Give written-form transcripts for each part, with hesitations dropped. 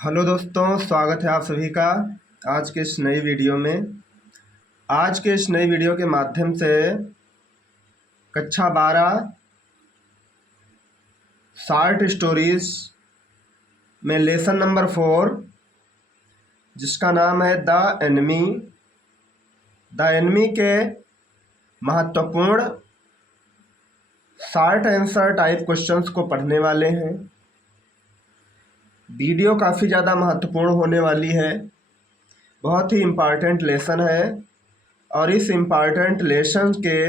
Hello दोस्तों, स्वागत है आप सभी का आज के इस नई वीडियो में। आज के इस नई वीडियो के माध्यम से कक्षा 12 शॉर्ट स्टोरीज में लेसन नंबर 4 जिसका नाम है द एनिमी के महत्वपूर्ण शॉर्ट आंसर टाइप क्वेश्चंस को पढ़ने वाले हैं। वीडियो काफ़ी ज़्यादा महत्वपूर्ण होने वाली है, बहुत ही इम्पॉर्टेंट लेसन है और इस इम्पॉर्टेंट लेसन के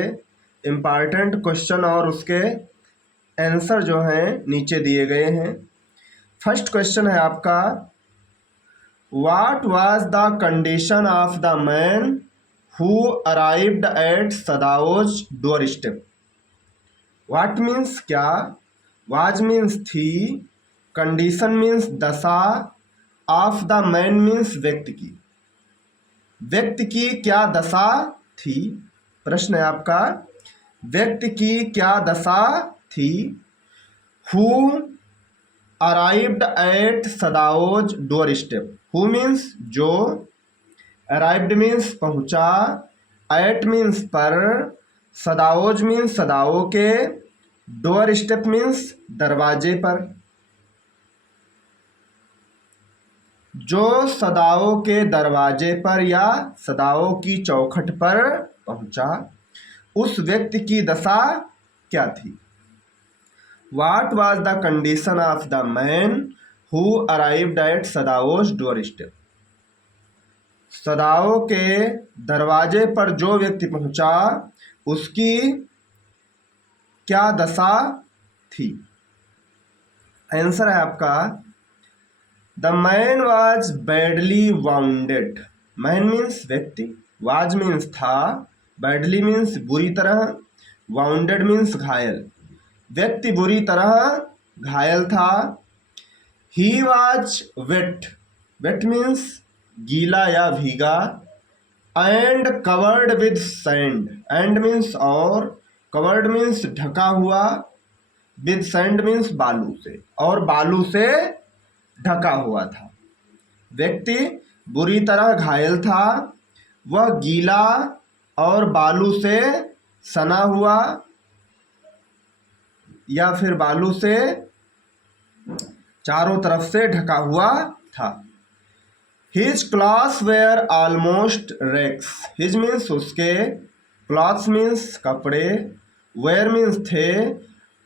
इम्पॉर्टेंट क्वेश्चन और उसके आंसर जो हैं नीचे दिए गए हैं। फर्स्ट क्वेश्चन है आपका, what was the condition of the man who arrived at Sadao's doorstep. What means क्या, वाज मीन्स थी, कंडीशन मीन्स दशा, ऑफ द मैन मीन्स व्यक्ति की क्या दशा थी। प्रश्न है आपका, व्यक्ति की क्या दशा थी। Who arrived at Sadao's doorstep. Who means जो, अराइव्ड मीन्स पहुंचा, एट मीन्स पर, सदाओज मीन्स सदाओं के, डोर स्टेप मीन्स दरवाजे पर। जो सदाओं के दरवाजे पर या सदाओं की चौखट पर पहुंचा, उस व्यक्ति की दशा क्या थी। What was the condition of the man who arrived at Sadao's doorstep. सदाओं के दरवाजे पर जो व्यक्ति पहुंचा उसकी क्या दशा थी। आंसर है आपका, the man was badly bounded. Man means व्यक्ति, वाज मीन्स था, बैडली मीन्स बुरी तरह, वाउंडेड मीन्स घायल। व्यक्ति बुरी तरह घायल था। He was wet, wet means गीला या भीगा, and covered with sand, and means और, कवर्ड मीन्स ढका हुआ, विद सैंड मीन्स बालू से, और बालू से ढका हुआ था। व्यक्ति बुरी तरह घायल था, वह गीला और बालू से सना हुआ या फिर बालू से चारों तरफ से ढका हुआ था। His clothes were almost wrecks. His means उसके, क्लॉथ्स मीन्स कपड़े, वेयर मीन्स थे,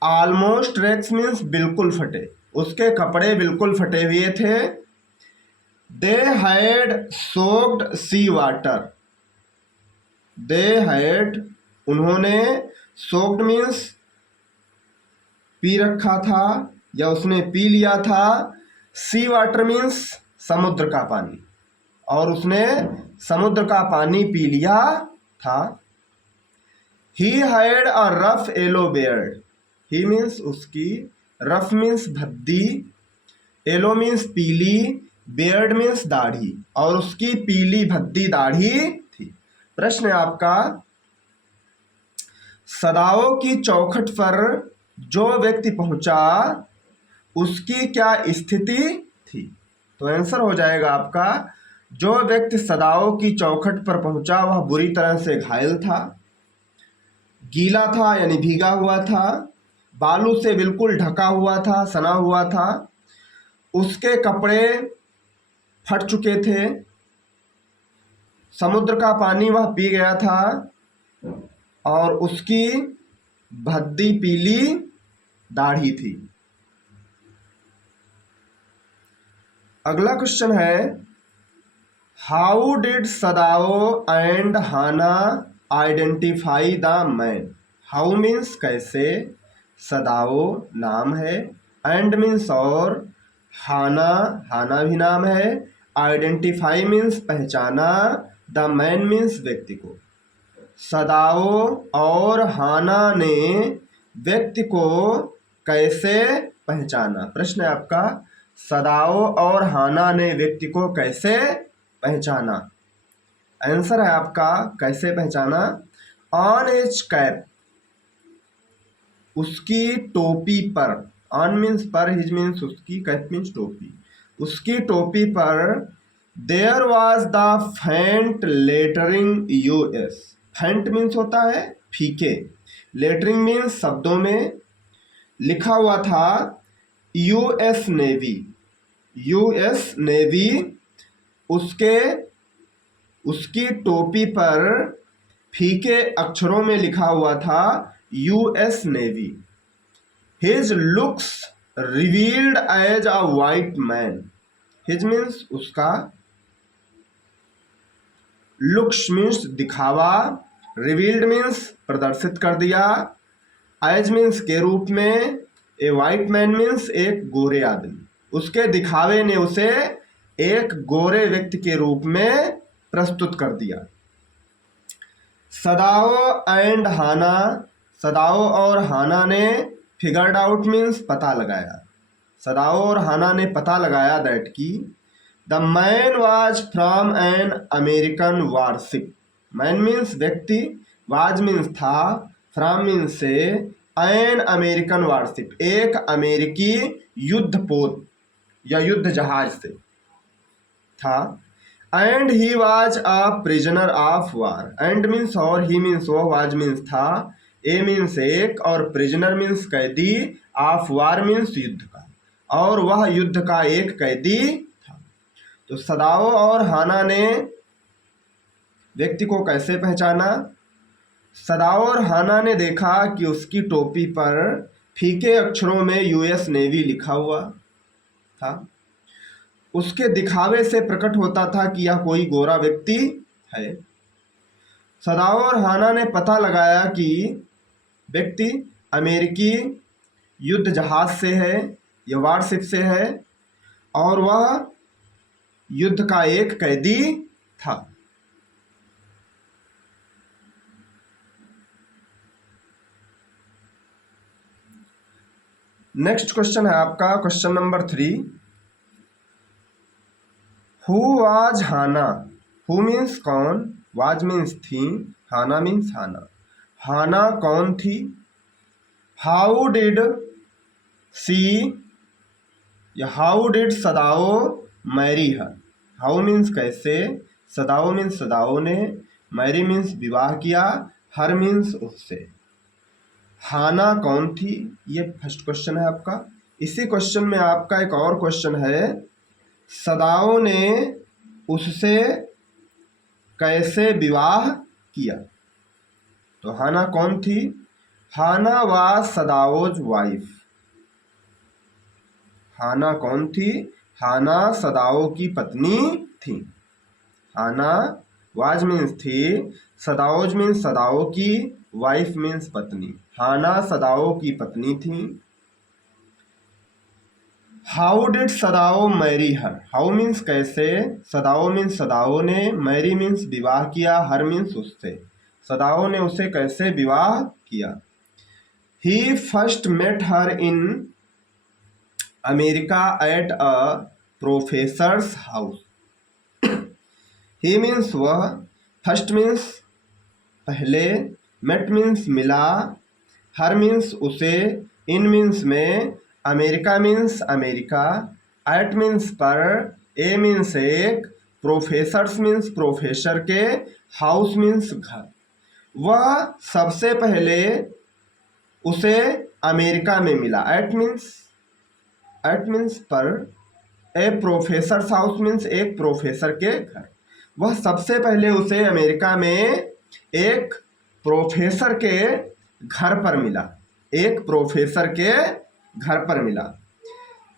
ऑलमोस्ट रेक्स मीन्स बिल्कुल फटे, उसके कपड़े बिल्कुल फटे हुए थे। They had soaked sea water. They had उन्होंने, सोक्ड मीन्स पी रखा था या उसने पी लिया था, सी वाटर मीन्स समुद्र का पानी, और उसने समुद्र का पानी पी लिया था। He had a rough yellow beard. He means उसकी, रफ मीन्स भद्दी, येलो मीन्स पीली, बियर्ड मीन्स दाढ़ी, और उसकी पीली भद्दी दाढ़ी थी। प्रश्न है आपका, सदाओं की चौखट पर जो व्यक्ति पहुंचा उसकी क्या स्थिति थी। तो आंसर हो जाएगा आपका, जो व्यक्ति सदाओं की चौखट पर पहुंचा वह बुरी तरह से घायल था, गीला था यानी भीगा हुआ था, बालू से बिल्कुल ढका हुआ था, सना हुआ था, उसके कपड़े फट चुके थे, समुद्र का पानी वह पी गया था, और उसकी भद्दी पीली दाढ़ी थी। अगला क्वेश्चन है, how did Sadao and Hana identify the man. How means कैसे, सदाओ नाम है, एंड मीन्स और, हाना, हाना भी नाम है, आइडेंटिफाई मीन्स पहचाना, द मैन मीन्स व्यक्ति को। सदाओ और हाना ने व्यक्ति को कैसे पहचाना। प्रश्न है आपका, सदाओ और हाना ने व्यक्ति को कैसे पहचाना। आंसर है आपका, कैसे पहचाना, ऑन एज कैप, उसकी टोपी पर, ऑन मीन्स पर, हिज मीन्स उसकी, कैप मीन्स टोपी, उसकी टोपी पर there was the faint lettering US. Faint means होता है फीके, लेटरिंग मीन्स शब्दों में, लिखा हुआ था यूएस नेवी। यूएस नेवी उसकी टोपी पर फीके अक्षरों में लिखा हुआ था US Navy. His looks revealed as a white man. His means उसका, लुक्स मीन्स दिखावा, रिवील्ड मीन्स प्रदर्शित कर दिया, एज मीन्स के रूप में, ए वाइट मैन मीन्स एक गोरे आदमी। उसके दिखावे ने उसे एक गोरे व्यक्ति के रूप में प्रस्तुत कर दिया। सदाओ एंड हाना, सदाओ और हाना ने फिगर्ड आउट मीन्स पता लगाया। सदाओ और हाना ने पता लगाया दैट की the man was from an American warship. Man means व्यक्ति, वाज मीन्स था, फ्रॉम मीन्स से, एन अमेरिकन वारशिप एक अमेरिकी युद्धपोत या युद्ध जहाज से था। And he was a prisoner of war. And means और, ही मीन्स वो, वाज मीन्स था, ए मीन्स एक, और प्रिजनर मीन्स कैदी, ऑफ वार मीन्स युद्ध का, और वह युद्ध का एक कैदी था। तो सदाओ और हाना ने व्यक्ति को कैसे पहचाना? सदाओ और हाना ने देखा कि उसकी टोपी पर फीके अक्षरों में यूएस नेवी लिखा हुआ था। उसके दिखावे से प्रकट होता था कि यह कोई गोरा व्यक्ति है। सदाओ और हाना ने पता लगाया कि व्यक्ति अमेरिकी युद्ध जहाज से है या वारशिप से है, और वह युद्ध का एक कैदी था। नेक्स्ट क्वेश्चन है आपका question number 3। Who was Hana? Who means कौन, वाज मीन्स थी, हाना मीन्स हाना। हाना कौन थी? हाउ डिड सी या how did Sadao marry her? How means कैसे, सदाओ मीन्स सदाओ ने, मैरी मीन्स विवाह किया, हर मीन्स उससे। हाना कौन थी? ये फर्स्ट क्वेश्चन है आपका। इसी क्वेश्चन में आपका एक और क्वेश्चन है, सदाओ ने उससे कैसे विवाह किया? तो हाना कौन थी? हाना वाज सदाओज वाइफ। हाना कौन थी? हाना सदाओ की पत्नी थी। हाना वाज मीन्स थी, सदाओज मीन्स सदाओ की, वाइफ मीन्स पत्नी। हाना सदाओ की पत्नी थी। How did Sadao marry her? How means कैसे, सदाओ मीन्स सदाओ ने, मैरी मीन्स विवाह किया, हर मीन्स उससे। सदाओ ने उसे कैसे विवाह किया? He first met her in America at a professor's house. He means वह, फर्स्ट मीन्स पहले, मेट मीन्स मिला, हर मीन्स उसे, इन मीन्स में, America means America, at means पर, ए मीन्स एक, प्रोफेसर्स मीन्स प्रोफेसर के, हाउस मीन्स घर। वह सबसे पहले उसे अमेरिका में मिला। एट मीन्स पर, ए प्रोफेसर्स हाउस मीन्स एक प्रोफेसर के घर। वह सबसे पहले उसे अमेरिका में एक प्रोफेसर के घर पर मिला, एक प्रोफेसर के घर पर मिला।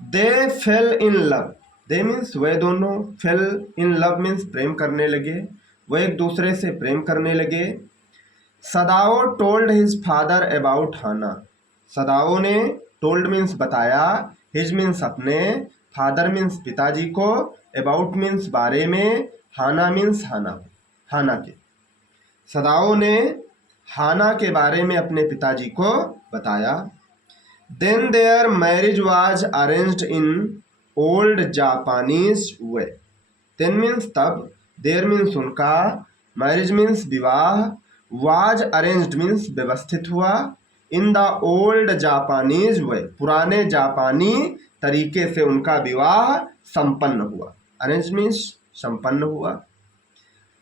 They fell in love. They means वे दोनों, फेल इन लव मीन्स प्रेम करने लगे, वह एक दूसरे से प्रेम करने लगे। Sadao told his father about Hana. Sadao ने, टोल्ड मीन्स बताया, हिज मीन्स अपने, फादर मीन्स पिताजी को, अबाउट मीन्स बारे में, हाना मीन्स हाना के। सदाओ ने हाना के बारे में अपने पिताजी को बताया। Then their marriage was arranged in old Japanese way. Then means तब, देयर मीन्स उनका, मैरिज मीन्स विवाह, वाज अरेंज्ड मीन्स व्यवस्थित हुआ, in the old Japanese way पुराने जापानी तरीके से उनका विवाह संपन्न हुआ। अरेंज मीन्स संपन्न हुआ।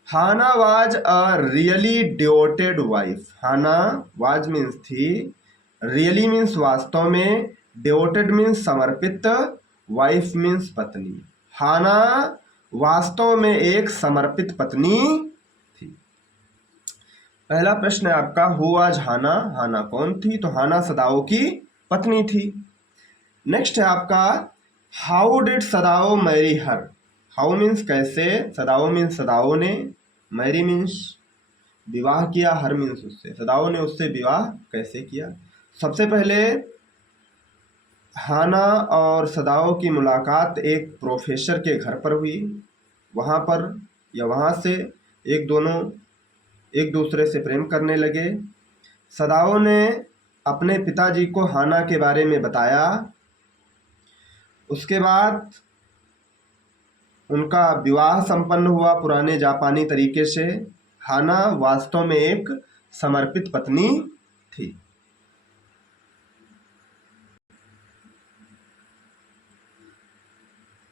Hana was a really devoted wife. Hana was means थी, रियली मीन्स वास्तव में, डिवोटेड मीन्स समर्पित, वाइफ मीन्स पत्नी। हाना वास्तव में एक समर्पित पत्नी थी। पहला प्रश्न है आपका, हु वाज हाना। हाना कौन थी? तो हाना सदाओ की पत्नी थी। नेक्स्ट है आपका, how did Sadao marry her. How means कैसे, सदाओ मीन्स सदाओ ने, मैरी मीन्स विवाह किया, हर मीन्स उससे, सदाओ ने उससे विवाह कैसे किया। सबसे पहले हाना और सदाओ की मुलाकात एक प्रोफेसर के घर पर हुई। वहाँ पर या वहाँ से दोनों एक दूसरे से प्रेम करने लगे। सदाओ ने अपने पिताजी को हाना के बारे में बताया। उसके बाद उनका विवाह संपन्न हुआ पुराने जापानी तरीके से। हाना वास्तव में एक समर्पित पत्नी थी।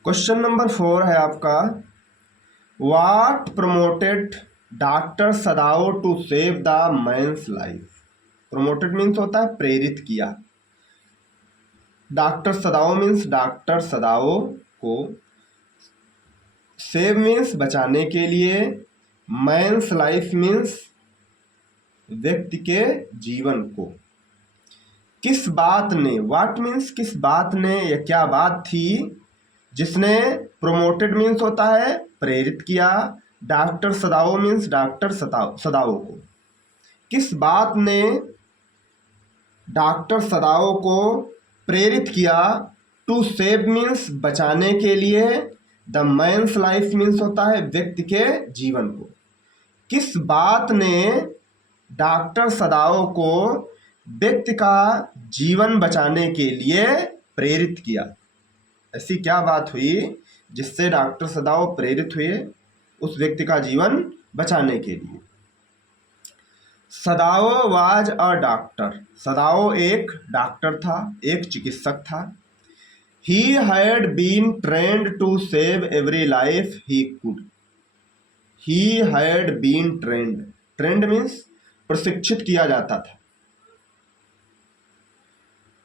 क्वेश्चन नंबर 4 है आपका, what promoted doctor Sadao to save the man's life. Promoted means होता है प्रेरित किया। Doctor Sadao means doctor Sadao को, सेव मीन्स बचाने के लिए, मैन्स लाइफ मीन्स व्यक्ति के जीवन को। किस बात ने, व्हाट मीन्स किस बात ने या क्या बात थी जिसने, प्रमोटेड मीन्स होता है प्रेरित किया, doctor Sadao means doctor Sadao को। किस बात ने डॉक्टर सदाओ को प्रेरित किया, टू सेव मीन्स बचाने के लिए, द मैन्स लाइफ मीन्स होता है व्यक्ति के जीवन को। किस बात ने डॉक्टर सदाओ को व्यक्ति का जीवन बचाने के लिए प्रेरित किया। ऐसी क्या बात हुई जिससे डॉक्टर सदाओ प्रेरित हुए उस व्यक्ति का जीवन बचाने के लिए। सदाओ वाज अ डॉक्टर। सदाओ एक डॉक्टर था, एक चिकित्सक था। He had been trained to save every life he could. He had been trained, trained means प्रशिक्षित किया जाता था।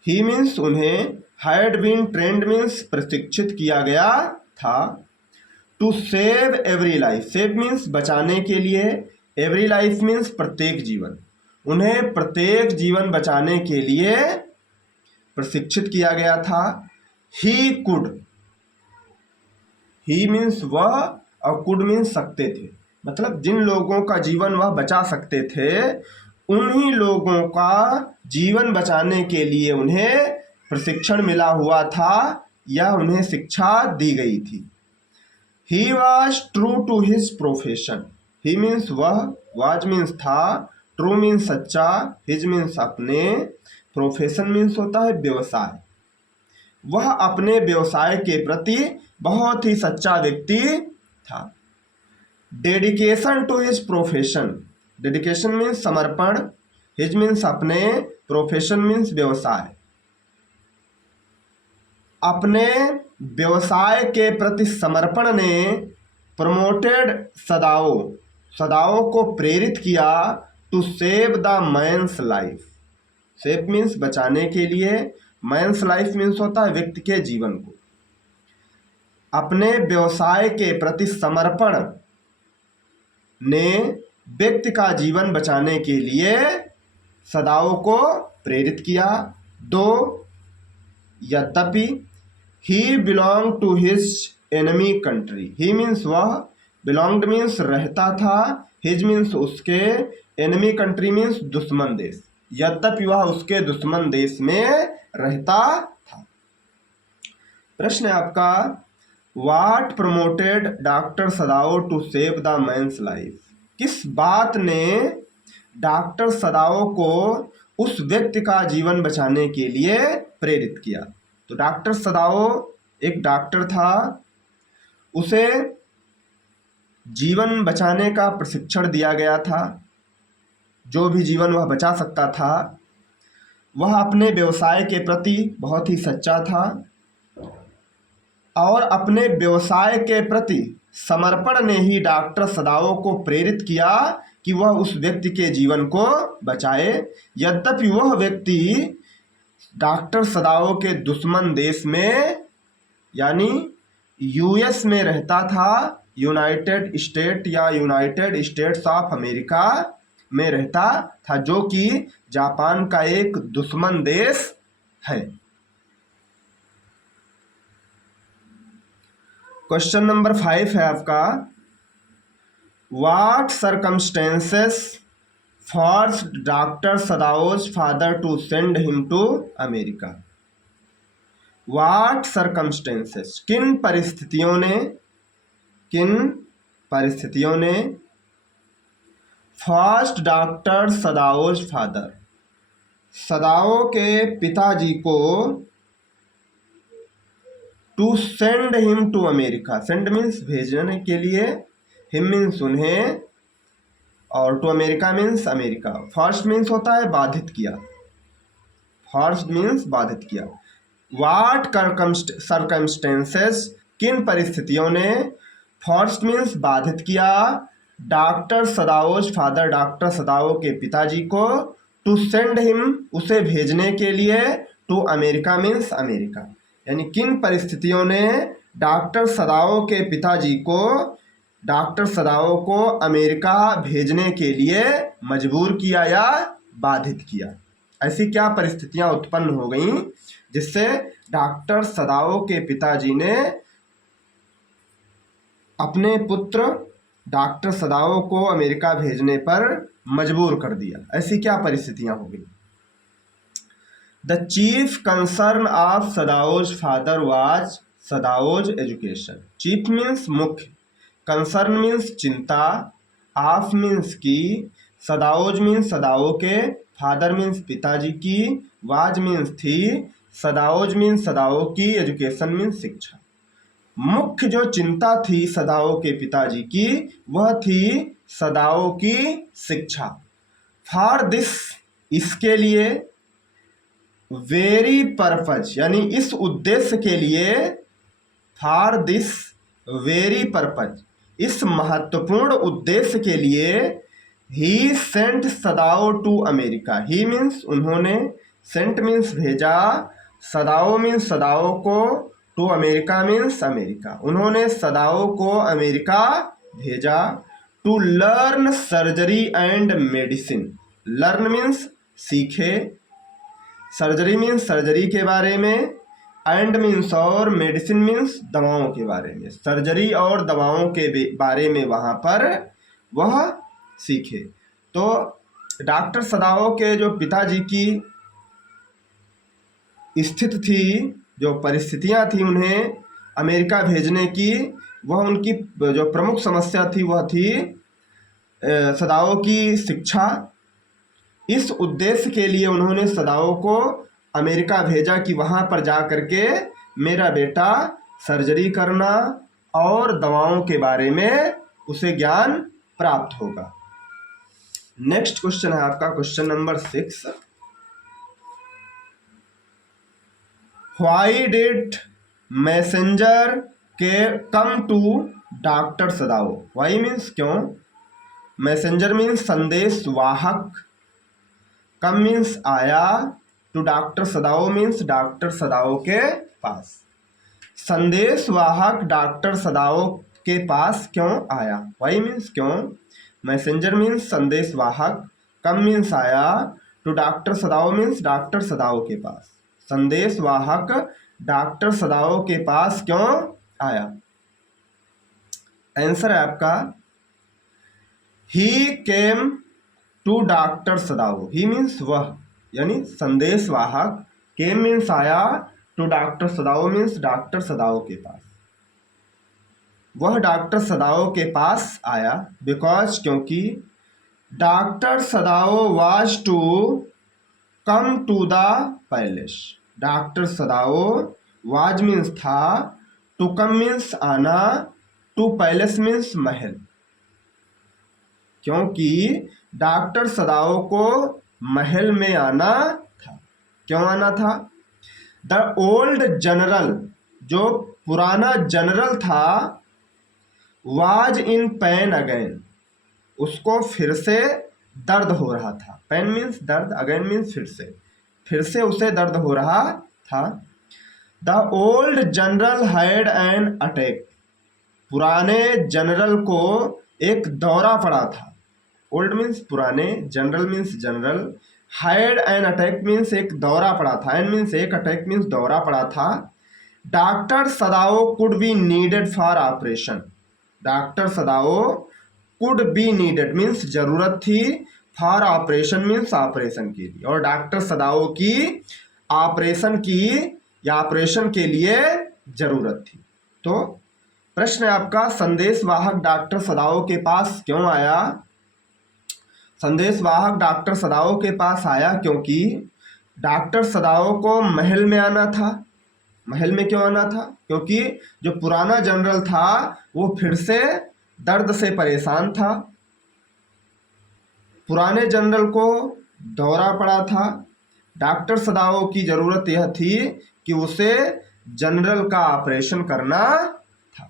ही मीन्स उन्हें, हैड बीन ट्रेंड मीन्स प्रशिक्षित किया गया था। To save every life, save means बचाने के लिए, एवरी लाइफ मीन्स प्रत्येक जीवन। उन्हें प्रत्येक जीवन बचाने के लिए प्रशिक्षित किया गया था। ही कुड, ही मीन्स वह और कुड मीन्स सकते थे, मतलब जिन लोगों का जीवन वह बचा सकते थे उन्हीं लोगों का जीवन बचाने के लिए उन्हें प्रशिक्षण मिला हुआ था या उन्हें शिक्षा दी गई थी। He was true to his profession. He means वह, वाज मीन्स था, ट्रू मीन्स सच्चा, हिज मीन्स अपने, प्रोफेशन मीन्स होता है व्यवसाय। वह अपने व्यवसाय के प्रति बहुत ही सच्चा व्यक्ति था। Dedication to his profession, dedication means समर्पण, हिज मीन्स अपने, प्रोफेशन मीन्स व्यवसाय। अपने व्यवसाय के प्रति समर्पण ने प्रमोटेड सदाओ, सदाओ को प्रेरित किया, to save the man's life. Save means बचाने के लिए, मैन्स लाइफ मीन्स होता है व्यक्ति के जीवन को। अपने व्यवसाय के प्रति समर्पण ने व्यक्ति का जीवन बचाने के लिए सदाओ को प्रेरित किया। दो, यद्यपि, he belong to his enemy country. He means वह, बिलोंग्ड मीन्स रहता था, हिज मीन्स उसके, एनिमी कंट्री मीन्स दुश्मन देश। यद्यपि वह उसके दुश्मन देश में रहता था। प्रश्न है आपका, what promoted doctor Sadao to save the man's life. किस बात ने डॉक्टर सदाओ को उस व्यक्ति का जीवन बचाने के लिए प्रेरित किया। तो डॉक्टर सदाओ एक डॉक्टर था, उसे जीवन बचाने का प्रशिक्षण दिया गया था। जो भी जीवन वह बचा सकता था। वह अपने व्यवसाय के प्रति बहुत ही सच्चा था। और अपने व्यवसाय के प्रति समर्पण ने ही डॉक्टर सदाओ को प्रेरित किया कि वह उस व्यक्ति के जीवन को बचाए। यद्यपि वह व्यक्ति डॉक्टर सदाओ के दुश्मन देश में यानी यूएस में रहता था, यूनाइटेड स्टेट या यूनाइटेड स्टेट्स ऑफ अमेरिका में रहता था, जो कि जापान का एक दुश्मन देश है। क्वेश्चन नंबर 5 है आपका, what circumstances forced doctor Sadao's father to send him to America. What circumstances, किन परिस्थितियों ने first doctor Sadao's father, Sadao के पिताजी को to send him to America, send means भेजने के लिए, हिम मीन्स उन्हें, और to America means America. First means होता है बाधित किया, फर्स्ट मीन्स बाधित किया। व्हाट सर्कमस्टेंसेस, किन परिस्थितियों ने, फर्स्ट मीन्स बाधित किया, doctor Sadao's father, doctor Sadao के पिताजी को, टू सेंड हिम, उसे भेजने के लिए, टू अमेरिका मीन्स अमेरिका। यानी किन परिस्थितियों ने डॉक्टर सदाओ के पिताजी को, डॉक्टर सदाओ को अमेरिका भेजने के लिए मजबूर किया या बाधित किया। ऐसी क्या परिस्थितियां उत्पन्न हो गईं जिससे डॉक्टर सदाओ के पिताजी ने अपने पुत्र डॉक्टर सदाओ को अमेरिका भेजने पर मजबूर कर दिया। ऐसी क्या परिस्थितियां हो गई। The chief concern of Sadao's father was Sadao's education. Chief means मुख्य, कंसर्न मीन्स चिंता, ऑफ मीन्स की, सदाओज मीन्स सदाओ के, फादर मीन्स पिताजी की, वाज मीन्स थी, सदाओज मीन्स सदाओ की, एजुकेशन मीन्स शिक्षा। मुख्य जो चिंता थी सदाओ के पिताजी की वह थी सदाओ की शिक्षा। फॉर दिस, इसके लिए, वेरी पर्पज यानी इस उद्देश्य के लिए, फॉर दिस वेरी पर्पज, इस महत्वपूर्ण उद्देश्य के लिए, he sent Sadao to America. He means उन्होंने, सेंट मीन्स भेजा, सदाओ मीन्स सदाओ को, टू अमेरिका मीन्स अमेरिका, उन्होंने सदाओ को अमेरिका भेजा। To learn surgery and medicine. Learn means सीखे, सर्जरी मीन्स सर्जरी के बारे में, एंड मीन्स और, मेडिसिन मीन्स दवाओं के बारे में। सर्जरी और दवाओं के बारे में वहाँ पर वह सीखे। तो डॉक्टर सदाओ के जो पिताजी की स्थिति थी, जो परिस्थितियां थी उन्हें अमेरिका भेजने की, वह उनकी जो प्रमुख समस्या थी वह थी सदाओ की शिक्षा। इस उद्देश्य के लिए उन्होंने सदाओ को अमेरिका भेजा कि वहाँ पर जा करके मेरा बेटा सर्जरी करना और दवाओं के बारे में उसे ज्ञान प्राप्त होगा। नेक्स्ट क्वेश्चन है आपका question number 6। Why did messenger के come to doctor Sadao. Why means क्यों, मैसेंजर मीन्स संदेश वाहक, कम मीन्स आया, to doctor Sadao means doctor Sadao के पास। संदेश वाहक डॉक्टर सदाओ के पास क्यों आया। Why मीन्स क्यों, मैसेंजर मीन्स संदेश वाहक, कम मीन्स आया, to doctor Sadao means doctor Sadao के पास। संदेश वाहक डॉक्टर सदाओ के पास क्यों आया। आंसर है आपका, he came to doctor Sadao. He means वह, यानी संदेश वाहक, केम मीन्स आया, to doctor Sadao means doctor Sadao के पास। वह डॉक्टर सदाओ के पास आया, बिकॉज क्योंकि, doctor Sadao was to come to the palace. Doctor Sadao, was means था, टू कम मीन्स आना, टू पैलेस मीन्स महल। क्योंकि डॉक्टर सदाओ को महल में आना था। क्यों आना था। द ओल्ड जनरल, जो पुराना जनरल था वाज इन पेन अगेन, उसको फिर से दर्द हो रहा था। पेन मीन्स दर्द, अगेन मीन्स फिर से उसे दर्द हो रहा था। The old general had an attack, पुराने जनरल को एक दौरा पड़ा था। ओल्ड मीन्स पुराने, general means general, had an attack means एक दौरा पड़ा था, एन मीन्स एक, अटैक मीन्स दौरा पड़ा था। Doctor Sadao could be needed for operation, doctor Sadao could be needed means जरूरत थी, फॉर ऑपरेशन मीन्स ऑपरेशन के लिए, और डॉक्टर सदाओ की ऑपरेशन की या ऑपरेशन के लिए जरूरत थी। तो प्रश्न है आपका, संदेशवाहक डॉक्टर सदाओ के पास क्यों आया? संदेशवाहक डॉक्टर सदाओ के पास आया क्योंकि डॉक्टर सदाओ को महल में आना था। महल में क्यों आना था? क्योंकि जो पुराना जनरल था वो फिर से दर्द से परेशान था। पुराने जनरल को दौरा पड़ा था। डॉक्टर सदाओ की ज़रूरत यह थी कि उसे जनरल का ऑपरेशन करना था।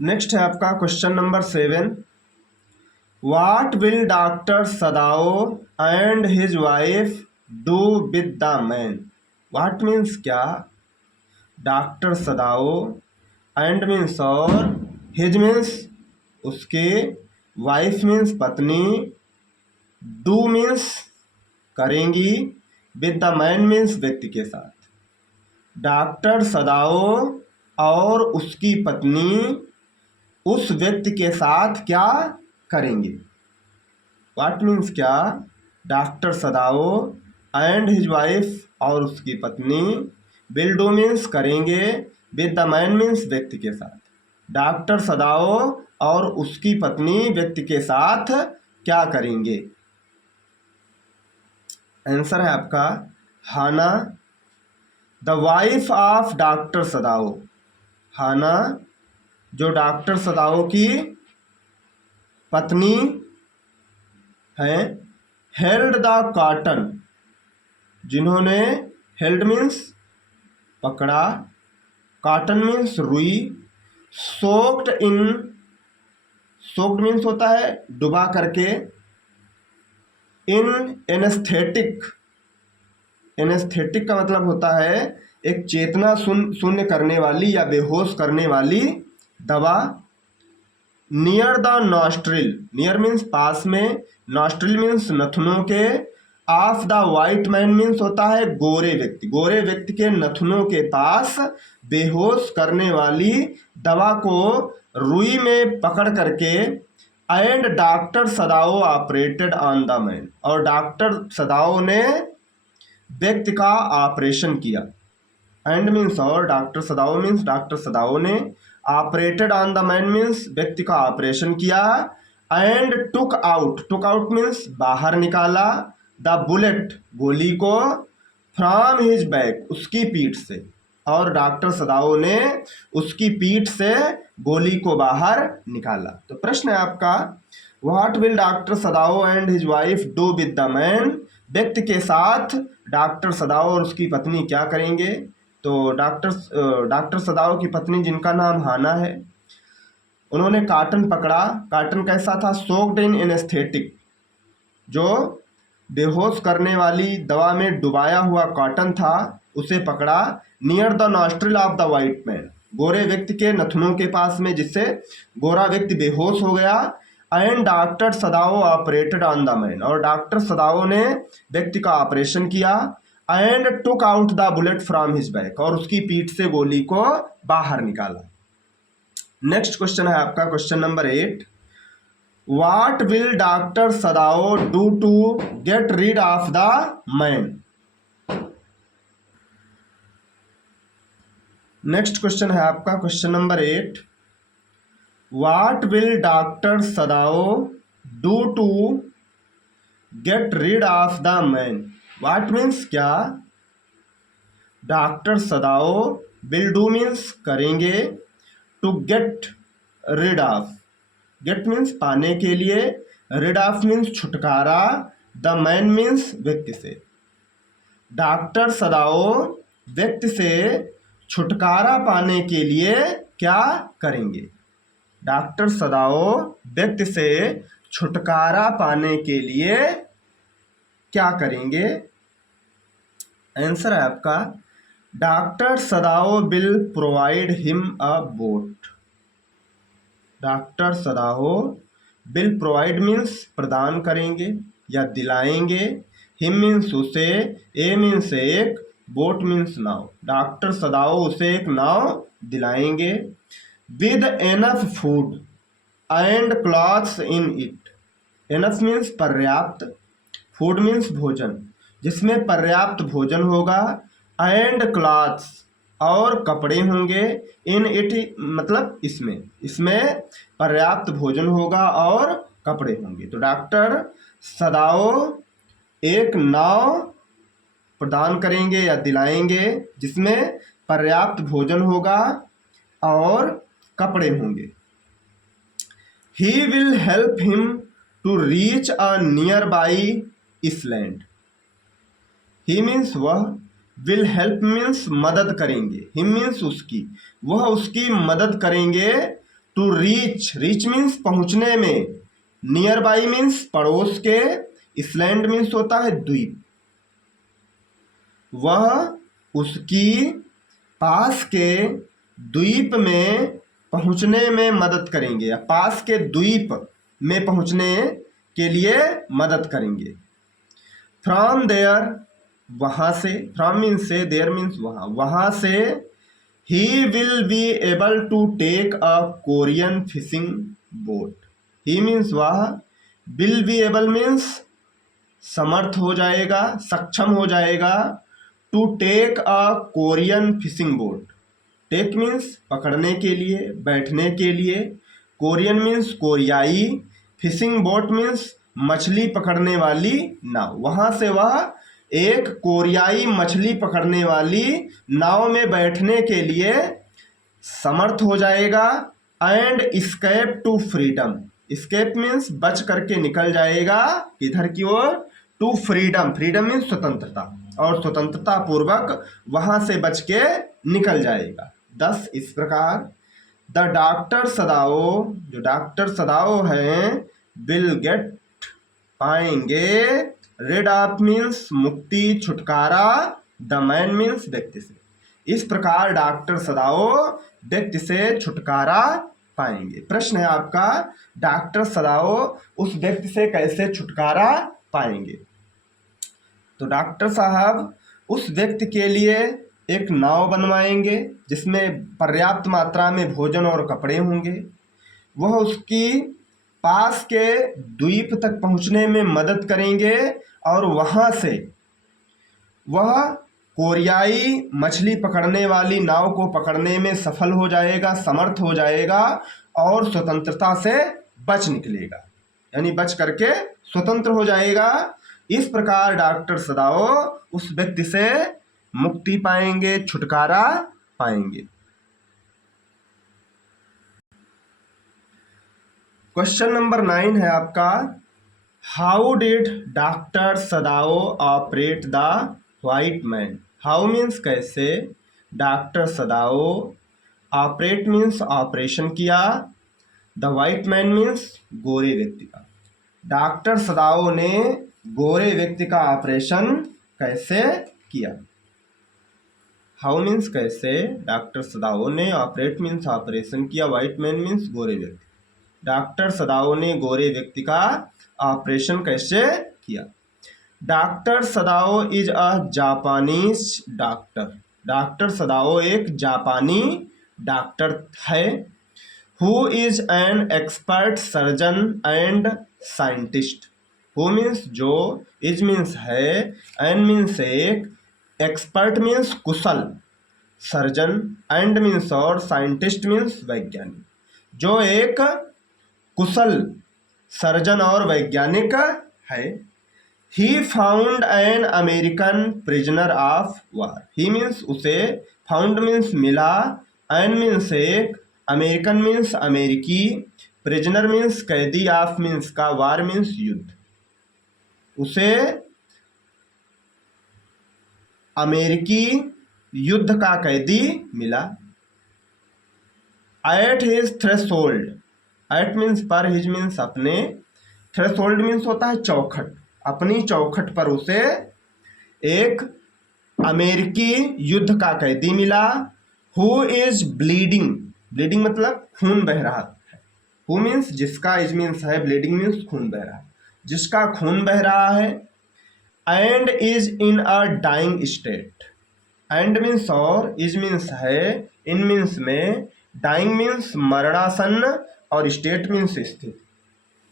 नेक्स्ट है आपका question number 7। What will Dr. Sadao and his wife do with the man? What means क्या? डॉक्टर सदाओ, एंड मीन्स और, हिज मीन्स उसके, वाइफ मीन्स पत्नी, डू मीन्स करेंगी, विद द मैन मीन्स व्यक्ति के साथ। डॉक्टर सदाओ और उसकी पत्नी उस व्यक्ति के साथ क्या करेंगे? वाट मीन्स क्या? Doctor Sadao and his wife और उसकी पत्नी, विल डू मीन्स करेंगे, विद द मैन मीन्स व्यक्ति के साथ। डॉक्टर सदाओ और उसकी पत्नी व्यक्ति के साथ क्या करेंगे? आंसर है आपका Hana, the wife of doctor Sadao. Hana जो डॉक्टर सदाओ की पत्नी है, हेल्ड द कॉटन, जिन्होंने, हेल्ड मीन्स पकड़ा, कॉटन मीन्स रुई, सोक्ड इन, सोक्ड मीन्स होता है डुबा करके, इन एनेस्थेटिक, एनेस्थेटिक का मतलब होता है एक चेतना शून्य करने वाली या बेहोश करने वाली दवा। Near the nostril, near means पास में, नॉस्ट्रिल मीन्स नथुनों के, of the white man means होता है गोरे व्यक्ति, गोरे व्यक्ति के नथुनों के पास बेहोश करने वाली दवा को रुई में पकड़ करके, and doctor Sadao operated on the man, और डॉक्टर सदाओ ने व्यक्ति का ऑपरेशन किया। एंड मीन्स और, doctor Sadao means doctor Sadao ने, operated on the man means व्यक्ति का ऑपरेशन किया, and took out, took out means बाहर निकाला, द बुलेट गोली को, फ्रॉम हिज बैक उसकी पीठ से, और डॉक्टर सदाओ ने उसकी पीठ से गोली को बाहर निकाला। तो प्रश्न है आपका, what will doctor Sadao and his wife do with the man, व्यक्ति के साथ डॉक्टर सदाओ और उसकी पत्नी क्या करेंगे? तो डॉक्टर सदाओ की पत्नी जिनका नाम हाना है, उन्होंने कॉटन पकड़ा। कॉटन कैसा था? सोक्ड इन एनेस्थेटिक, जो बेहोश करने वाली दवा में डुबाया हुआ कॉटन था, उसे पकड़ा। Near the nostril of the white man, गोरे व्यक्ति के नथुनों के पास में, जिससे गोरा व्यक्ति बेहोश हो गया। And doctor Sadao operated on the man, और डॉक्टर सदाओ ने व्यक्ति का ऑपरेशन किया। And took out the bullet from his back, और उसकी पीठ से गोली को बाहर निकाला। नेक्स्ट क्वेश्चन है आपका question number 8। What will doctor Sadao do to get rid of the man? Next question है आपका question number 8। What will doctor Sadao do to get rid of the man? What means क्या? Doctor Sadao, will do means करेंगे, to get rid of, get means पाने के लिए, rid of means छुटकारा, the man means व्यक्ति से। Doctor सदाओ व्यक्ति से छुटकारा पाने के लिए क्या करेंगे? डॉक्टर सदाओ व्यक्ति से छुटकारा पाने के लिए क्या करेंगे? आंसर है आपका doctor Sadao will provide him a boat. Doctor Sadao will provide means प्रदान करेंगे या दिलाएंगे, हिम मीन्स उसे, ए मीन्स एक, बोट मीन्स नाव। डॉक्टर सदाओ उसे एक नाव दिलाएंगे। With enough food and clothes in it. Enough means पर्याप्त, फूड मीन्स भोजन, जिसमें पर्याप्त भोजन होगा, एंड क्लॉथ्स और कपड़े होंगे, इन इट मतलब इसमें पर्याप्त भोजन होगा और कपड़े होंगे। तो डॉक्टर सदाओ एक नाव प्रदान करेंगे या दिलाएंगे जिसमें पर्याप्त भोजन होगा और कपड़े होंगे। He will help him to reach a nearby island. He means वह, विल हेल्प मीन्स मदद करेंगे, हिम मीन्स उसकी, वह उसकी मदद करेंगे। टू रीच, रीच मीन्स पहुंचने में, नियर बाई मीन्स पड़ोस के, इसलैंड मीन्स होता है द्वीप। वह उसकी पास के द्वीप में पहुंचने में मदद करेंगे या पास के द्वीप में पहुंचने के लिए मदद करेंगे। फ्रॉम देयर, वहाँ से, फ्रॉम मीन्स से, देयर मीन्स वहाँ, वहाँ से। He will be able to take a Korean fishing boat. He means वह, विल बी एबल मीन्स समर्थ हो जाएगा, सक्षम हो जाएगा, to take a Korean fishing boat. Take means पकड़ने के लिए, बैठने के लिए, कोरियन मीन्स कोरियाई, फिशिंग बोट मीन्स मछली पकड़ने वाली नाव। वहाँ से वह एक कोरियाई मछली पकड़ने वाली नाव में बैठने के लिए समर्थ हो जाएगा। And escape to freedom. Escape means बच करके निकल जाएगा, इधर की ओर, टू फ्रीडम, फ्रीडम मीन्स स्वतंत्रता, और स्वतंत्रता पूर्वक वहां से बच के निकल जाएगा। 10 इस प्रकार द डॉक्टर सदाओ, जो डॉक्टर सदाओ हैं, विल गेट पाएंगे, रेड ऑफ मीन्स मुक्ति, छुटकारा, द मैन मीन्स व्यक्ति से। इस प्रकार डॉक्टर सदाओ व्यक्ति से छुटकारा पाएंगे। प्रश्न है आपका, डॉक्टर सदाओ उस व्यक्ति से कैसे छुटकारा पाएंगे? तो डॉक्टर साहब उस व्यक्ति के लिए एक नाव बनवाएंगे जिसमें पर्याप्त मात्रा में भोजन और कपड़े होंगे। वह उसकी पास के द्वीप तक पहुंचने में मदद करेंगे और वहां से वह कोरियाई मछली पकड़ने वाली नाव को पकड़ने में सफल हो जाएगा, समर्थ हो जाएगा और स्वतंत्रता से बच निकलेगा, यानी बच करके स्वतंत्र हो जाएगा। इस प्रकार डॉक्टर सदाओ उस व्यक्ति से मुक्ति पाएंगे, छुटकारा पाएंगे। क्वेश्चन नंबर 9 है आपका, how did doctor Sadao operate the white man. How means कैसे, doctor Sadao, operate means operation किया, द व्हाइट मैन मीन्स गोरे व्यक्ति का। डॉक्टर सदाओ ने गोरे व्यक्ति का ऑपरेशन कैसे किया। हाउ मीन्स कैसे, डॉक्टर सदाओ ने, ऑपरेट मीन्स ऑपरेशन किया, व्हाइट मैन मीन्स गोरे व्यक्ति। डॉक्टर सदाओ ने गोरे व्यक्ति का ऑपरेशन कैसे किया। Doctor Sadao is a Japanese doctor. Doctor सदाओ एक जापानी डॉक्टर है। Who is an expert surgeon and scientist. Who means जो, इज मीन्स है, एन मीन्स एक, expert means Kusal, surgeon, and means और, साइंटिस्ट मीन्स वैज्ञानिक। जो एक कुशल सर्जन और वैज्ञानिक है। He found an American prisoner of war. He means उसे, फाउंड मीन्स मिला, एन मीन्स एक, अमेरिकन मीन्स अमेरिकी, प्रिजनर मीन्स कैदी, ऑफ मीन्स का, वार मीन्स युद्ध। उसे अमेरिकी युद्ध का कैदी मिला। At his threshold, at means पर, हिज मीन्स अपने, थ्रेशोल्ड मीन्स होता है चौखट, अपनी चौखट पर उसे एक अमेरिकी युद्ध का कैदी मिला। हु इज ब्लीडिंग, ब्लीडिंग मतलब खून बह रहा है। हु मीन्स जिसका, इज मीन्स है, ब्लीडिंग मीन्स खून बह रहा है, जिसका खून बह रहा है। And is in a dying state, and means और, इज मीन्स है, इन मीन्स में, डाइंग मीन्स मरणासन्न और स्टेट मीन्स स्थिति,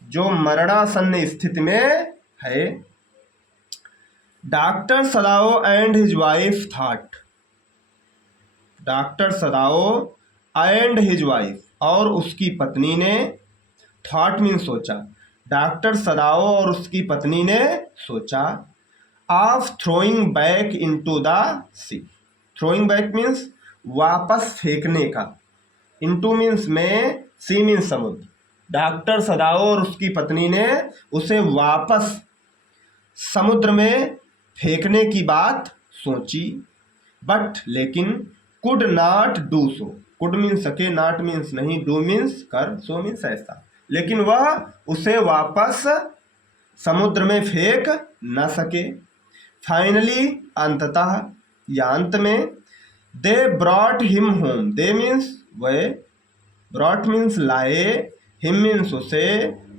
जो मरणासन्न स्थिति में है। Doctor Sadao and his wife thought, doctor Sadao and his wife और उसकी पत्नी ने, थॉट मीन्स सोचा, डॉक्टर सदाओ और उसकी पत्नी ने सोचा, of throwing back into the sea, throwing back means वापस फेंकने का, इनटू मीन्स में, सी मीन्स समुद्र। डॉक्टर सदाओ और उसकी पत्नी ने उसे वापस समुद्र में फेंकने की बात सोची। बट लेकिन, could not do so, could means सके, नॉट मीन्स नहीं, डू मीन्स कर, सो मीन्स ऐसा, लेकिन वह उसे वापस समुद्र में फेंक न सके। फाइनली अंततः या अंत में, they brought him home, they means way, brought means लाए, हिम मीन्स उसे,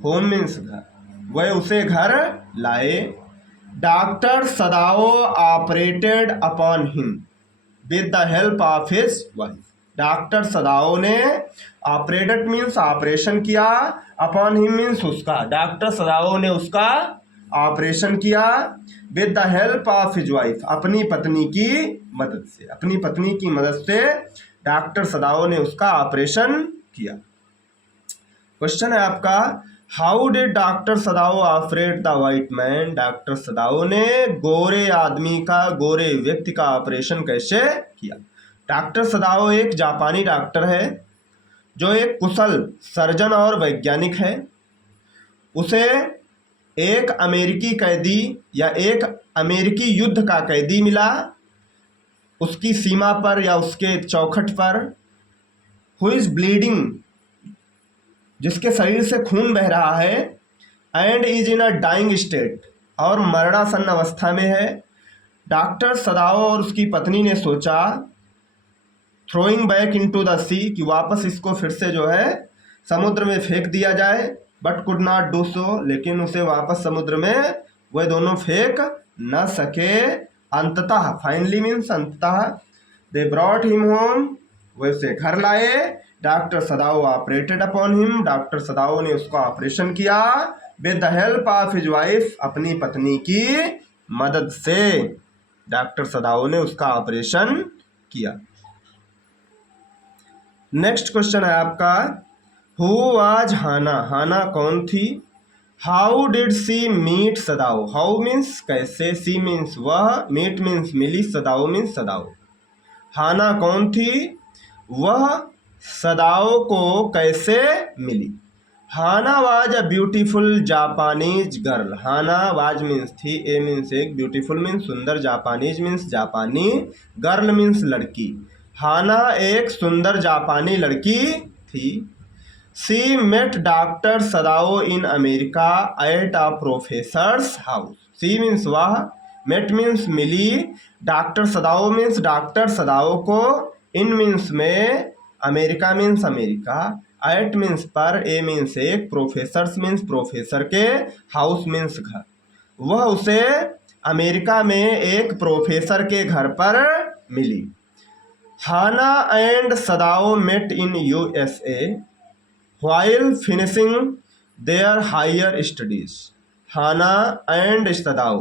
होम मीन्स घर, वे उसे घर लाए। Doctor Sadao operated upon him with the help of his wife, doctor Sadao ने ऑपरेटेड मीन्स ऑपरेशन किया, अपॉन हिम मीन्स उसका, doctor Sadao ने उसका ऑपरेशन किया, with the help of his wife, अपनी पत्नी की मदद से, अपनी पत्नी की मदद से डॉक्टर सदाओ ने उसका ऑपरेशन किया। क्वेश्चन है आपका, how did doctor Sadao operate the white man, doctor Sadao ने गोरे आदमी का, गोरे व्यक्ति का ऑपरेशन कैसे किया। डॉक्टर सदाओ एक जापानी डॉक्टर है जो एक कुशल सर्जन और वैज्ञानिक है। उसे एक अमेरिकी कैदी या एक अमेरिकी युद्ध का कैदी मिला उसकी सीमा पर या उसके चौखट पर। हु इज ब्लीडिंग, जिसके शरीर से खून बह रहा है। And is in a dying state, और मरणासन्न अवस्था में है। डॉक्टर सदाओ और उसकी पत्नी ने सोचा, थ्रोइंग बैक इनटू द सी, कि वापस इसको फिर से जो है समुद्र में फेंक दिया जाए। But could not do so, लेकिन उसे वापस समुद्र में वे दोनों फेंक न सके। अंततः, फाइनली मीन्स अंततः, दे ब्रॉट हिम होम, वे उसे घर लाए। Doctor Sadao operated upon him, doctor Sadao ने उसका ऑपरेशन किया। With the help of his wife, अपनी पत्नी की मदद से डॉक्टर सदाओ ने उसका ऑपरेशन किया। नेक्स्ट क्वेश्चन है आपका, हु वाज हाना, हाना कौन थी। How did she meet Sadao, how means कैसे, सी मीन्स वह, मीट मीन्स मिली, सदाओ मीन्स सदाओ। हाना कौन थी, वह सदाओ को कैसे मिली। Hana was a beautiful Japanese girl, Hana was means थी, ए मीन्स एक, ब्यूटीफुल मीन्स सुंदर, जापानीज मीन्स जापानी, गर्ल मीन्स लड़की। हाना एक सुंदर जापानी लड़की थी। She met doctor Sadao in America at a professor's house, she means वह, मेट मीन्स मिली, doctor Sadao means doctor Sadao को, इन मीन्स में, America means America, at means पर, ए मीन्स एक, प्रोफेसर्स मीन्स प्रोफेसर के, house means घर। वह उसे अमेरिका में एक प्रोफेसर के घर पर मिली। Hana and Sadao met in USA while finishing their higher studies. Hana and Sadao,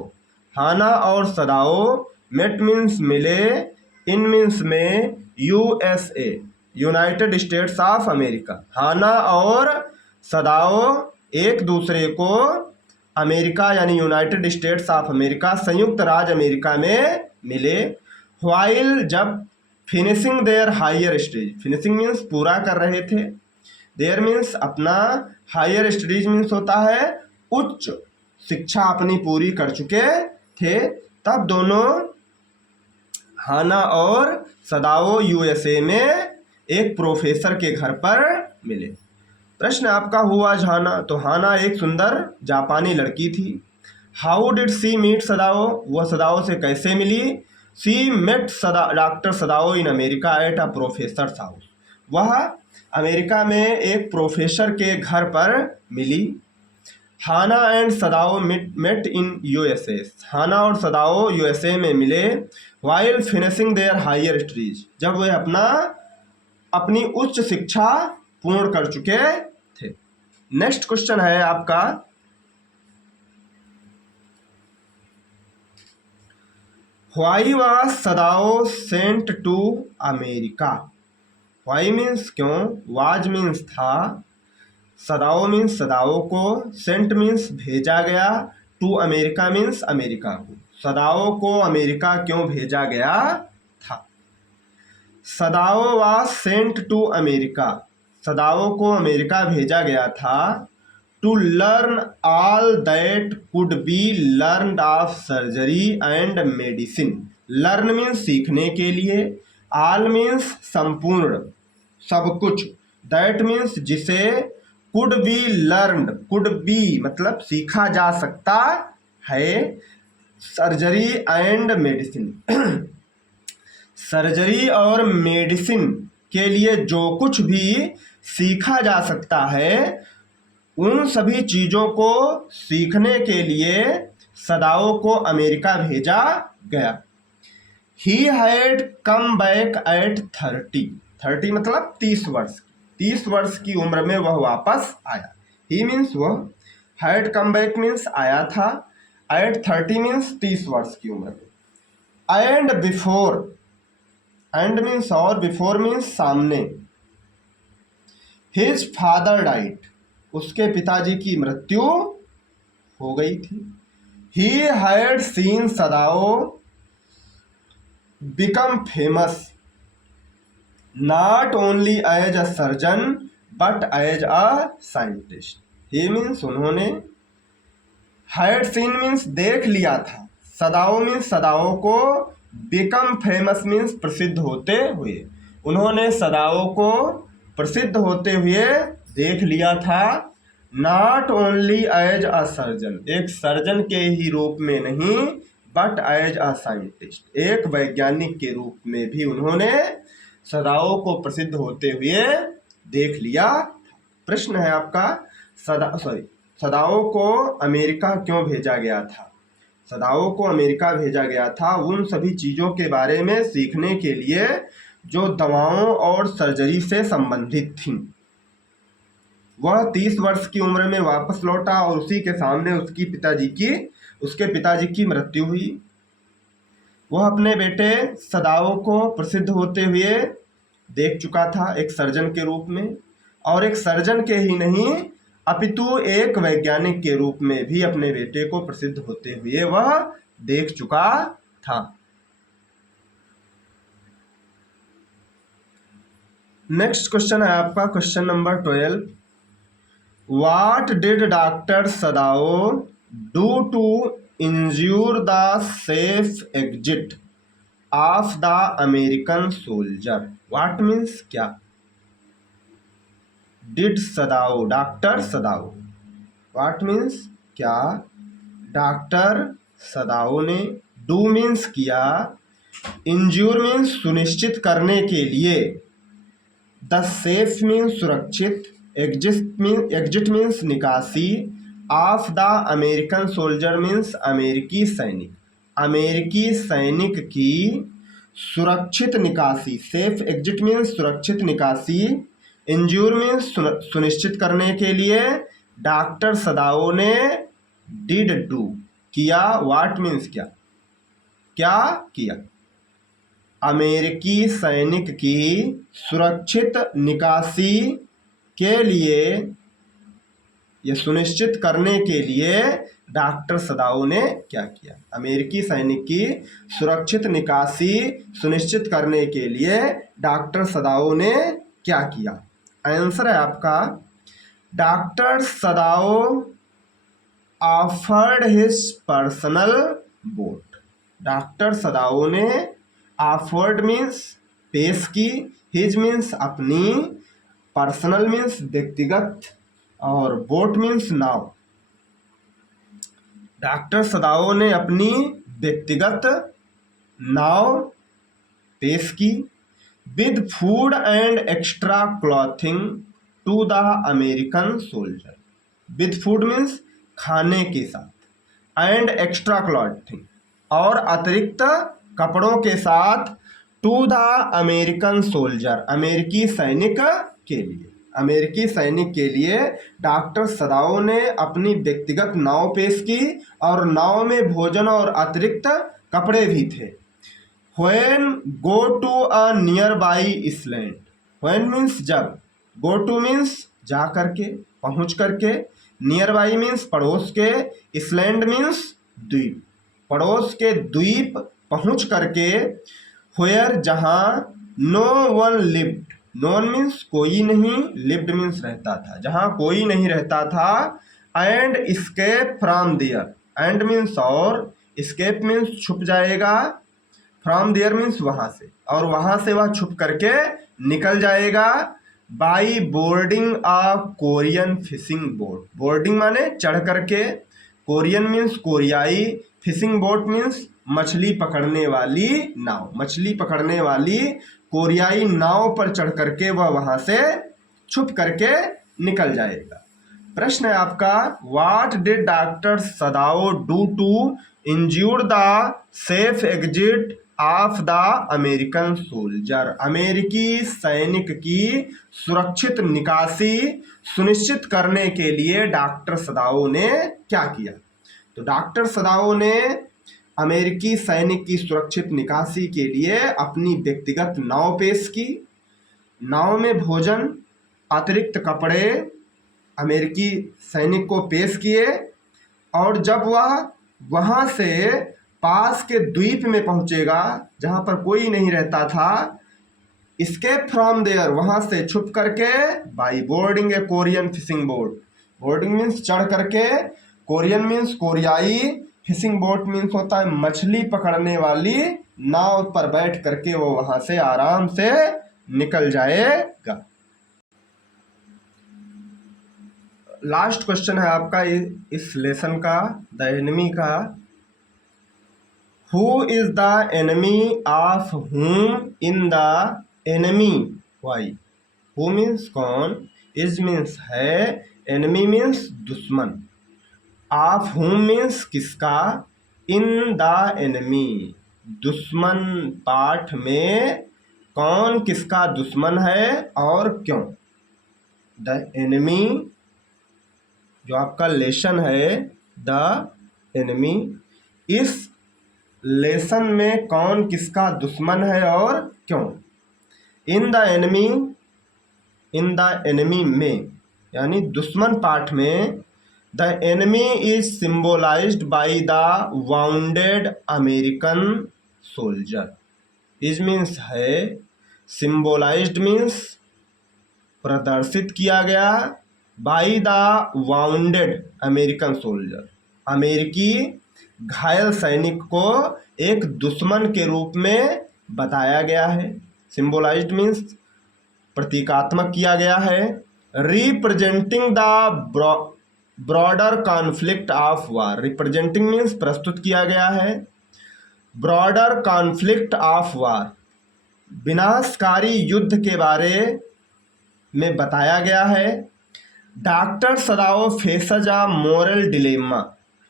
Hana और सदाओ, मेट मीन्स मिले, इन मीन्स में, USA United States of America. Hana और सदाओ एक दूसरे को अमेरिका यानी यूनाइटेड स्टेट्स ऑफ अमेरिका, संयुक्त राज्य अमेरिका में मिले। व्हाइल जब, finishing their higher studies, finishing means पूरा कर रहे थे, देयर मीन्स अपना, हायर स्टडीज मीन्स होता है उच्च शिक्षा अपनी पूरी कर चुके थे। तब दोनों हाना और सदाओ यूएसए में एक प्रोफेसर के घर पर मिले। प्रश्न आपका हुआ हाना, तो हाना एक सुंदर जापानी लड़की थी। How did she meet Sadao, वह सदाओ से कैसे मिली। She met doctor Sadao in America at a professor house, वह अमेरिका में एक प्रोफेसर के घर पर मिली। Hana and Sadao met in USA, Hana और सदाओ यूएसए में मिले। While finishing their higher studies, जब वे अपनी उच्च शिक्षा पूर्ण कर चुके थे। नेक्स्ट क्वेश्चन है आपका, why was Sadao sent to America. Why means क्यों, वाज मीन्स था, सदाओ मीन्स सदाओ को, सेंट मीन्स भेजा गया, टू अमेरिका मीन्स अमेरिका को। सदाओ को अमेरिका क्यों भेजा गया था। Sadao was sent to America, Sadao को अमेरिका भेजा गया था। To learn all that could be learned of surgery and medicine. Learn means सीखने के लिए, ऑल मीन्स संपूर्ण सब कुछ, दैट मीन्स जिसे, could be learned, could be मतलब सीखा जा सकता है, सर्जरी एंड मेडिसिन सर्जरी और मेडिसिन के लिए जो कुछ भी सीखा जा सकता है, उन सभी चीज़ों को सीखने के लिए सदाओ को अमेरिका भेजा गया। He had come back at 30 मतलब 30 वर्ष, 30 वर्ष की उम्र में वह वापस आया। ही मीन्स वह, हैड कम बैक मीन्स आया था, एट 30 मीन्स 30 वर्ष की उम्र में। एंड बिफोर, एंड मीन्स और, बिफोर मीन्स सामने। हिज फादर डाइड, उसके पिताजी की मृत्यु हो गई थी। He had seen Sadao become famous not only as a surgeon but as a scientist. He means उन्होंने, हैड सीन मीन्स देख लिया था, सदाओ मीन्स सदाओ को, बिकम फेमस मीन्स प्रसिद्ध होते हुए, उन्होंने सदाओ को प्रसिद्ध होते हुए देख लिया था। Not only as a surgeon, एक सर्जन के ही रूप में नहीं, बट एज अ साइंटिस्ट, एक वैज्ञानिक के रूप में भी उन्होंने सदाओ को प्रसिद्ध होते हुए देख लिया। प्रश्न है आपका, सदाओ को अमेरिका क्यों भेजा गया था। सदाओ को अमेरिका भेजा गया था उन सभी चीज़ों के बारे में सीखने के लिए जो दवाओं और सर्जरी से संबंधित थीं। वह 30 वर्ष की उम्र में वापस लौटा और उसी के सामने उसके पिताजी की मृत्यु हुई। वह अपने बेटे सदाओ को प्रसिद्ध होते हुए देख चुका था एक सर्जन के रूप में, और एक सर्जन के ही नहीं अपितु एक वैज्ञानिक के रूप में भी अपने बेटे को प्रसिद्ध होते हुए वह देख चुका था। नेक्स्ट क्वेश्चन है आपका, question number 12। What did doctor Sadao do to ensure the safe exit of the American soldier. What means क्या, did Sadao doctor Sadao, what means क्या, डॉक्टर सदाओ ने, डू मीन्स किया, इंश्योर मीन्स सुनिश्चित करने के लिए, द सेफ मीन्स सुरक्षित, exit means निकासी, of the American soldier means अमेरिकी सैनिक, अमेरिकी सैनिक की सुरक्षित निकासी, सेफ एग्जिट मीन्स सुरक्षित निकासी, इंश्योर मीन्स सुनिश्चित करने के लिए, डॉक्टर सदाओ ने डिड डू किया, व्हाट मीन्स क्या, क्या किया, अमेरिकी सैनिक की सुरक्षित निकासी के लिए, यह सुनिश्चित करने के लिए डॉक्टर सदाओ ने क्या किया। अमेरिकी सैनिक की सुरक्षित निकासी सुनिश्चित करने के लिए डॉक्टर सदाओ ने क्या किया। आंसर है आपका doctor Sadao offered his personal boat. Doctor Sadao ने ऑफर्ड मीन्स पेश की, हिज मीन्स अपनी, पर्सनल मीन्स व्यक्तिगत, और बोट मीन्स नाव। डॉक्टर सदाओ ने अपनी व्यक्तिगत नाव पेश की with food and extra clothing to the American soldier. With food means खाने के साथ, एंड एक्स्ट्रा क्लॉथिंग और अतिरिक्त कपड़ों के साथ, टू द अमेरिकन सोल्जर अमेरिकी सैनिक के लिए। अमेरिकी सैनिक के लिए डॉक्टर सदाओ ने अपनी व्यक्तिगत नाव पेश की और नाव में भोजन और अतिरिक्त कपड़े भी थे। When go to a nearby island, when means जब, go to means जा करके, पहुँच करके, nearby means पड़ोस के, island means द्वीप, पड़ोस के द्वीप पहुँच करके, where जहाँ, no one lived, no one means कोई नहीं, lived means रहता था, जहाँ कोई नहीं रहता था, and escape from there, and means और, escape means छुप जाएगा, फ्रॉम देयर मीन्स वहाँ से, और वहाँ से वह छुप करके निकल जाएगा। By boarding a Korean fishing boat, boarding माने चढ़ करके, कोरियन मीन्स कोरियाई, फिशिंग बोट मीन्स मछली पकड़ने वाली नाव, मछली पकड़ने वाली कोरियाई नाव पर चढ़ करके वह वहाँ से छुप करके निकल जाएगा। प्रश्न है आपका, what did doctor Sadao do to ensure the safe exit of the American soldier. अमेरिकी सैनिक की सुरक्षित निकासी सुनिश्चित करने के लिए डॉक्टर सदाओ ने क्या किया? तो डॉक्टर सदाओ ने अमेरिकी सैनिक की सुरक्षित निकासी के लिए अपनी व्यक्तिगत नाव पेश की, नाव में भोजन, अतिरिक्त कपड़े अमेरिकी सैनिक को पेश किए, और जब वह वहाँ से पास के द्वीप में पहुँचेगा जहाँ पर कोई नहीं रहता था, escape from there वहाँ से छुप करके, by boarding A Korean fishing boat, boarding means चढ़ करके, कोरियन मीन्स कोरियाई, फिशिंग बोट मीन्स होता है मछली पकड़ने वाली नाव पर बैठ करके वो वहाँ से आराम से निकल जाएगा। लास्ट क्वेश्चन है आपका इस लेसन का, द एनिमी का। Who is the enemy of whom in the enemy? Why? Who means कौन, is means है, enemy means दुश्मन, of whom means किसका, in the enemy दुश्मन पाठ में कौन किसका दुश्मन है और क्यों। द एनिमी जो आपका लेसन है, द एनिमी, इस लेसन में कौन किसका दुश्मन है और क्यों। In the enemy, in the enemy में यानी दुश्मन पाठ में, the enemy is symbolized by the wounded American soldier. Is means है, सिम्बोलाइज्ड मीन्स प्रदर्शित किया गया, by the wounded American soldier अमेरिकी घायल सैनिक को एक दुश्मन के रूप में बताया गया है। सिम्बोलाइज्ड मीन्स प्रतीकात्मक किया गया है। Representing the broader conflict of war, representing means प्रस्तुत किया गया है। ब्रॉडर कॉन्फ्लिक्ट ऑफ वार विनाशकारी युद्ध के बारे में बताया गया है। Doctor Sadao faces a moral dilemma,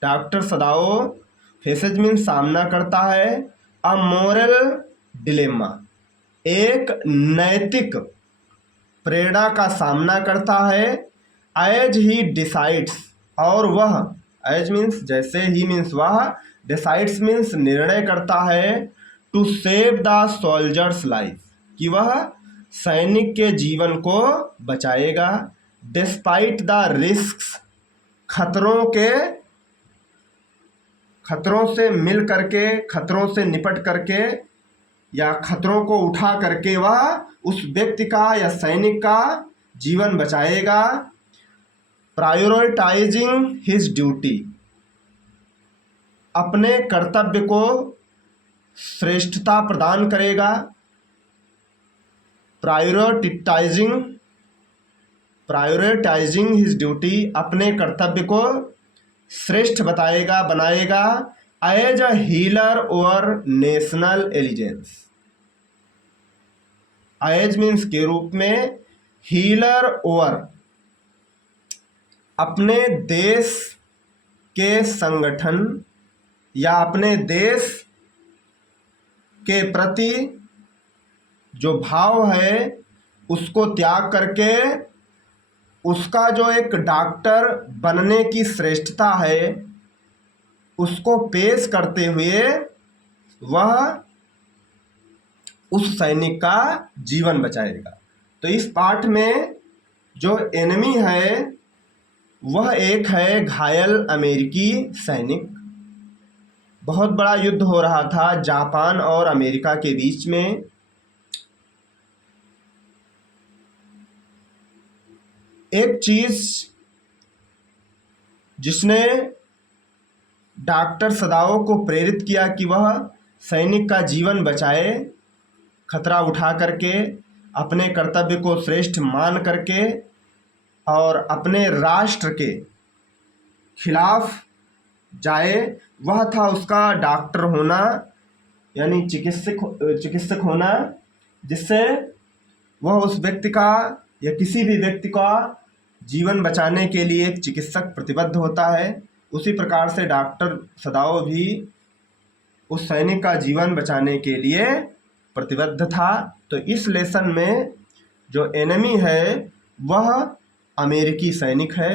doctor Sadao faces means सामना करता है, अ मोरल डिलेमा एक नैतिक प्रेरणा का सामना करता है। एज ही डिसाइड्स और वह, एज मीन्स जैसे, ही मीन्स वह, डिसाइड्स मीन्स निर्णय करता है, to save the soldier's life कि वह सैनिक के जीवन को बचाएगा। डिस्पाइट द रिस्क्स खतरों से मिल करके, खतरों से निपट करके या खतरों को उठा करके वह उस व्यक्ति का या सैनिक का जीवन बचाएगा। प्रायोरिटाइजिंग हिज ड्यूटी, अपने कर्तव्य को श्रेष्ठता प्रदान करेगा। प्रायोरिटाइजिंग हिज ड्यूटी, अपने कर्तव्य को श्रेष्ठ बताएगा, बनाएगा। एज अ हीलर और नेशनल एलिजेंस, एज मीन्स के रूप में, हीलर और अपने देश के संगठन या अपने देश के प्रति जो भाव है उसको त्याग करके उसका जो एक डॉक्टर बनने की श्रेष्ठता है उसको पेश करते हुए वह उस सैनिक का जीवन बचाएगा। तो इस पाठ में जो एनिमी है वह एक है घायल अमेरिकी सैनिक। बहुत बड़ा युद्ध हो रहा था जापान और अमेरिका के बीच में। एक चीज जिसने डॉक्टर सदाओ को प्रेरित किया कि वह सैनिक का जीवन बचाए, खतरा उठा करके, अपने कर्तव्य को श्रेष्ठ मान करके और अपने राष्ट्र के खिलाफ जाए, वह था उसका डॉक्टर होना, यानी चिकित्सक होना, जिससे वह उस व्यक्ति का या किसी भी व्यक्ति का जीवन बचाने के लिए एक चिकित्सक प्रतिबद्ध होता है। उसी प्रकार से डॉक्टर सदाओ भी उस सैनिक का जीवन बचाने के लिए प्रतिबद्ध था। तो इस लेसन में जो एनिमी है वह अमेरिकी सैनिक है।